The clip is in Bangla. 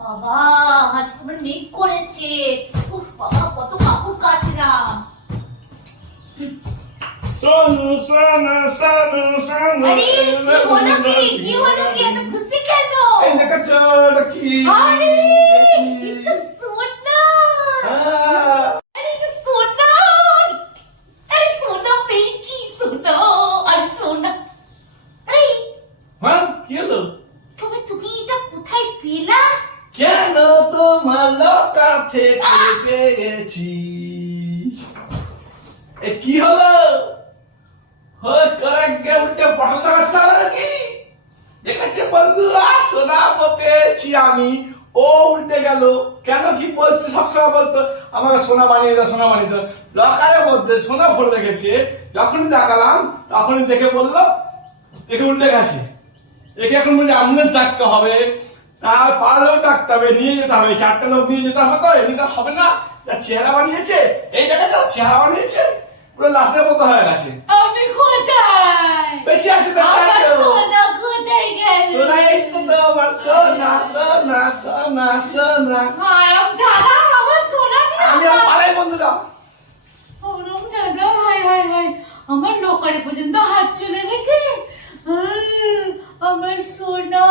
বাবা আজ আমার মেঘ করেছে। উফ বাবা কত কাপড় কাচলাম। সোনু সোনা সোনু সোনু আরে কি হলো কি? কি হলো কি? এত খুশি কেন? এই দেখেছ এটা কি? আরে এটা সোনা। আরে এটা সোনা। আরে সোনা পেয়েছি সোনা আরে সোনা। আরে হ্যাঁ কি হলো? তুমি তুমি এটা কোথায় পেলা? কি হলো? হয় করে গে, উল্টে পটল নাকি? দেখেছে বন্ধুরা, সোনা পেয়েছি আমি। ও উল্টে গেল। কেন কি বলছে সবসময় বলতো? আমাকে সোনা বানিয়ে দাও, সোনা বানিয়ে দাও। লকারের মধ্যে সোনা ভরে রেখেছে। যখনই দেখালাম, তখনই দেখে বলল, দেখে উল্টে গেছে। একে এখন বলছে অ্যাম্বুলেন্স ডাকতে হবে। তার পাড়ালেও ডাকতে হবে নিয়ে যেতে হবে। চারটে লোক নিয়ে যেতে হবে তো এমনি তো হবে না। যা চেহারা বানিয়েছে এই জায়গায় যা চেহারা বানিয়েছে পুরো লাশের মতো হয়ে গেছে। আমি কোথায়? বেঁচে আছে বেঁচে আমার আছে ও। সোনা কোথায় গেল? সোনা এই তো তোমার সোনা সোনা সোনা সোনা। হারাম জাদা আমার সোনা নিয়ে আমি আর পালাই বন্ধুরা হারাম জাদা আমার লোকারে পর্যন্ত হাত চলে গেছে। আমার সোনা